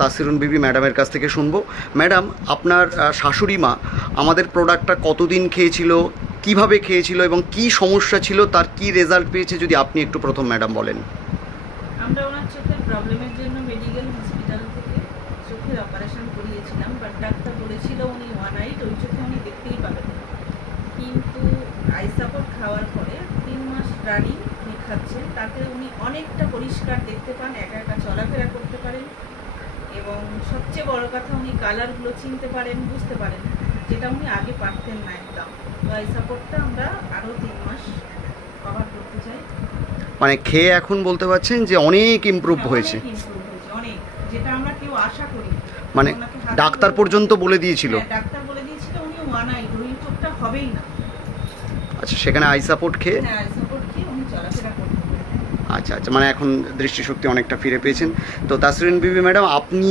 তাসরিন বিবি ম্যাডামের কাছ থেকে শুনবো। ম্যাডাম, আপনার শাশুড়ি মা আমাদের প্রোডাক্টটা কতদিন খেয়েছিল, কিভাবে খেয়েছিল এবং কি সমস্যা ছিল, তার কি রেজাল্ট পেয়েছে, যদি আপনি একটু প্রথম ম্যাডাম বলেন। আমরা ওনার চোখের প্রবলেমের জন্য মেডিকেল হসপিটাল থেকে চোখের অপারেশন করিয়েছিলাম, বাট ডাক্তার বলেছিল উনি ওয়ান আইট, ওই চোখে উনি দেখতেই পাবেন না। কিন্তু আই সাপোর্ট খাওয়ার পরে 3 মাস রানিং উনি খাচ্ছেন, তাতে উনি অনেকটা পরিষ্কার দেখতে পান, একা একা চলাফেরা করতে পারেন এবং সবচেয়ে বড় কথা উনি কালারগুলো চিনতে পারেন, বুঝতে পারেন, যেটা উনি আগে পারতেন না একদম। তো আই সাপোর্টটা আমরা আরও 3 মাস কভার করতে চাই। মানে খেয়ে এখন বলতে পারছেন যে অনেক ইমপ্রুভ হয়েছে, অনেক ইমপ্রুভ হয়েছে, অনেক, যেটা আমরা কেউ আশা করি। মানে ডাক্তার পর্যন্ত বলে দিয়েছিল। ডাক্তার বলে দিয়েছিল উনি ওয়ান আই, ওই চোখটা হবেই না। আচ্ছা, সেখানে আই সাপোর্ট খেয়ে হ্যাঁ, আই সাপোর্ট খেয়ে উনি চলাফেরা করতে পারেন। আচ্ছা, মানে এখন দৃষ্টিশক্তি অনেকটা ফিরে পেয়েছেন। তো তাসরিন বিবি ম্যাডাম, আপনি